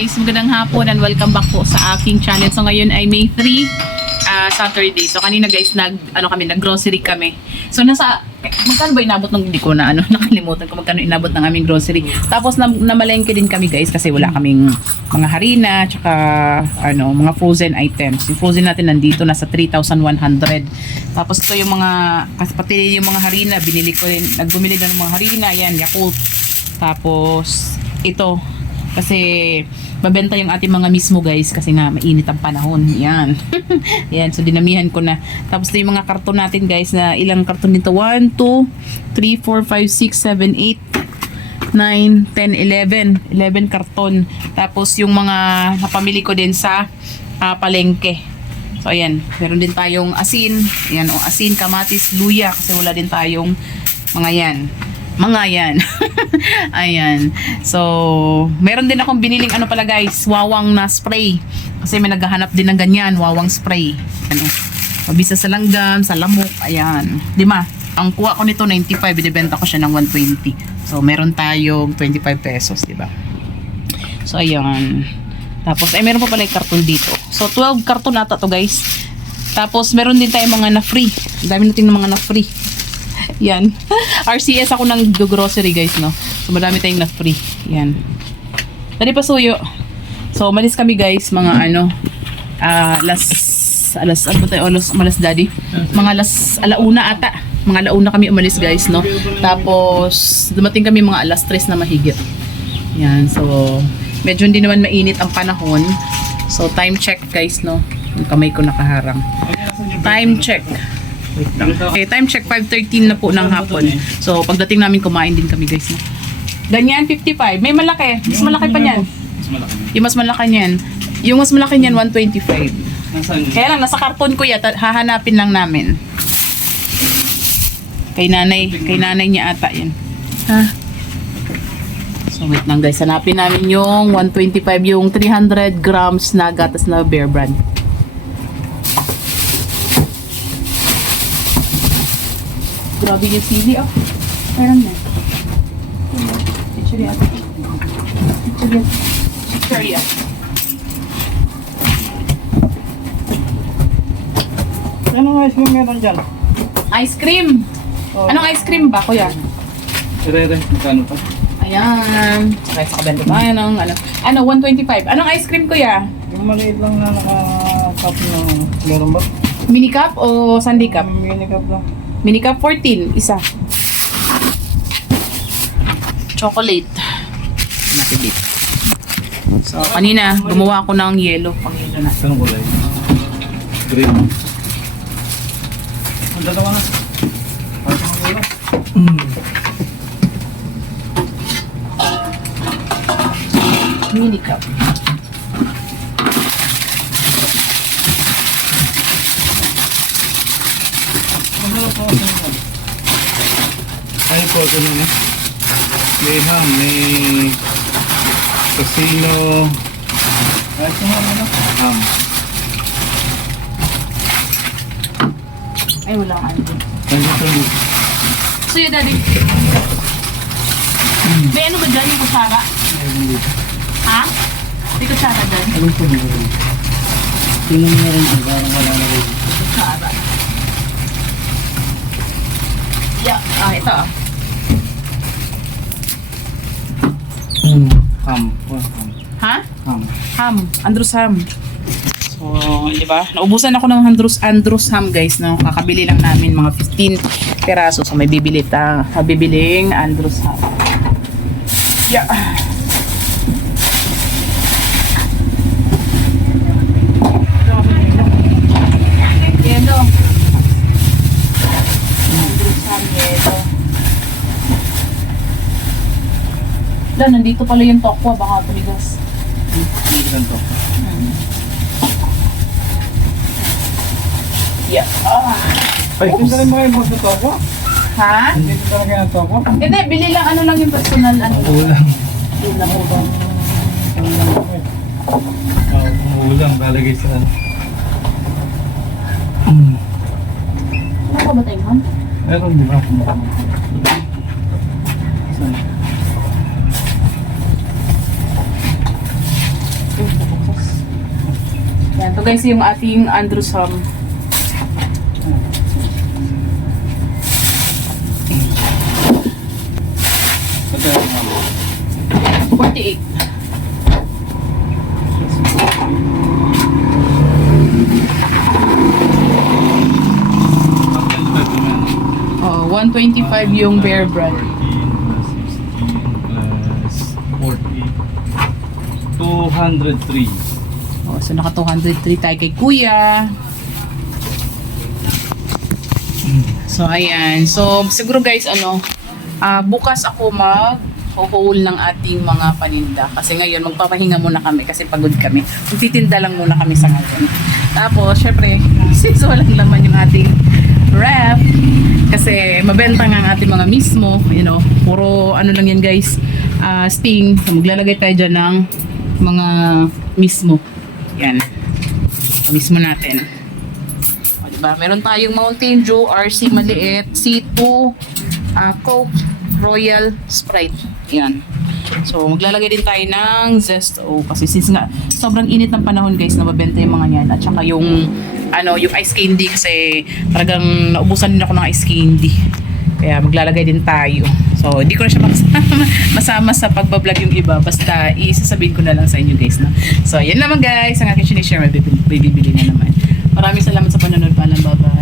guys, magandang hapon and welcome back po sa aking channel. So ngayon ay May 3, ah, Saturday. So kanina guys, nag ano kami, nag-grocery kami. So nasa magkano ba inabot ng hindi ko na ano, nakalimutan ko magkano inabot ng aming grocery. Tapos na, namalengke din kami guys kasi wala kaming mga harina, tsaka ano, mga frozen items. Yung frozen natin nandito nasa 3,100. Tapos ito yung mga pati yung mga harina, binili ko rin, nagbumili na ng mga harina, yan, Yakult. Tapos ito kasi babenta yung ating mga mismo guys kasi nga mainit ang panahon. Yan. Yan. So dinamihan ko na. Tapos ito yung mga karton natin guys na ilang karton dito? 1, 2, 3, 4, 5, 6, 7, 8, 9, 10, 11. 11 karton. Tapos yung mga napamili ko din sa ah, palengke. So ayan, meron din tayong asin. Ayan, o asin, kamatis, luya kasi wala din tayong mga yan. Mga yan. ayan. So, meron din akong biniling ano pala guys, wawang na spray. Kasi may naghahanap din ng ganyan, wawang spray. Ano? Mabisa sa langgam, sa lamok, ayan. Di ma? Ang kuha ko nito 95, binibenta ko siya ng 120. So, meron tayong 25 pesos, di ba? So, ayan. Tapos, ay meron pa pala yung karton dito. So, 12 karton ata to guys. Tapos, meron din tayong mga na free. Ang dami natin ng mga na free. Yan. RCS ako ng grocery guys, no? So, madami tayong na free. Yan. Tadi pa suyo. So, umalis kami guys, mga ano, ah, alas, alas, ano tayo, alas, umalas daddy? Mga alas, alauna ata. Mga alauna kami umalis guys, no? Tapos, dumating kami mga alas 3 na mahigit. Yan, so, medyo hindi naman mainit ang panahon. So, time check guys, no? Yung kamay ko nakaharang. Time check. Wait lang. Okay, time check 5.13 na po ng hapon. So, pagdating namin kumain din kami guys, no? Ganyan, 55. May malaki. Mas malaki pa niyan. Mas malaki. Yung mas malaki niyan. Yung mas malaki niyan, 125. Nasaan? Kaya lang, nasa karton ko yata, hahanapin lang namin. Kay nanay, kay nanay niya ata yan. Ha? So wait lang guys, hanapin namin yung 125, yung 300 grams na gatas na Bear Brand. Grabe yung sili ah. Meron na. Yan. Picture yan. Anong ice cream meron dyan? Ice cream! Anong ice cream ba, kuya? Rere, magkano pa? Ayan. Saka sa kabento tayo ng ano. Ano, 125. Anong ice cream, kuya? Yung maliit lang na naka-cup na meron ba? Mini cup o sandy cup? Mini cup lang. Mini cup 14, isa. Chocolate. Nakibit. So, kanina, gumawa ako ng yellow. Pang yellow na. Anong kulay? Green. Ang dalawa na. Parang ang kulay. Mini cup. Ang dalawa po. Ay po, ganun eh. May ham, may casino. Ay, ito ano? Ham. Ay, wala ka. Ay, ito yung So, yun, daddy. May ano ba dyan yung kutsara? meron dito. Ha? May kutsara dyan? Anong meron? Tingnan mo rin kung wala na rin. Kutsara. Yeah. Ah, ito ah. Hmm. Ham. Ham. Ha? Ham. Ham. Andrews Ham. So, di ba? Naubusan ako ng Andrews, Andrews Ham, guys, no? Kakabili lang namin mga 15 peraso. So, may bibili ta. Bibiling Andrews Ham. Yeah. Yelo. Andrews Ham, yelo. Wala, nandito pala yung tokwa. Baka tumigas. Hindi ganito. Yeah. Ah. Ay, hindi rin mo kayo magsuto ako. Ha? Hindi ko talaga yung toko. Hindi, bili lang ano lang yung personal ano. Ulang. Yun lang po ba? Oh, ulang talagay sa ano. Ano ka ba tayong ham? Meron di ba? Saan? Yan, to guys yung ating Andrews Ham. Ba? 48. Oh, 125 yung bear brand. plus 40. 203. So naka 203 tayo kay Kuya. So ayan. So siguro guys ano, ah, bukas ako mag haul ng ating mga paninda. Kasi ngayon magpapahinga muna kami kasi pagod kami. Magtitinda lang muna kami sa ngayon. Tapos syempre, since walang laman yung ating ref, kasi mabenta nga ang ating mga mismo, you know, puro ano lang yan guys, ah, sting. So maglalagay tayo dyan ng mga mismo. Yan. Mismo natin. O, diba? Meron tayong Mountain Dew, RC maliit, C2, ah, Coke, Royal, Sprite. Yan. So, maglalagay din tayo ng Zesto kasi since nga sobrang init ng panahon guys, nababenta yung mga yan at saka yung ano, yung ice candy kasi talagang naubusan din ako ng ice candy. Kaya maglalagay din tayo. So, hindi ko na siya masama, masama sa pagbablog yung iba. Basta isasabihin ko na lang sa inyo guys. No? So, yan naman guys. Ang aking sinishare, may bibili, na naman. Maraming salamat sa panonood. Paalam. Bye-bye.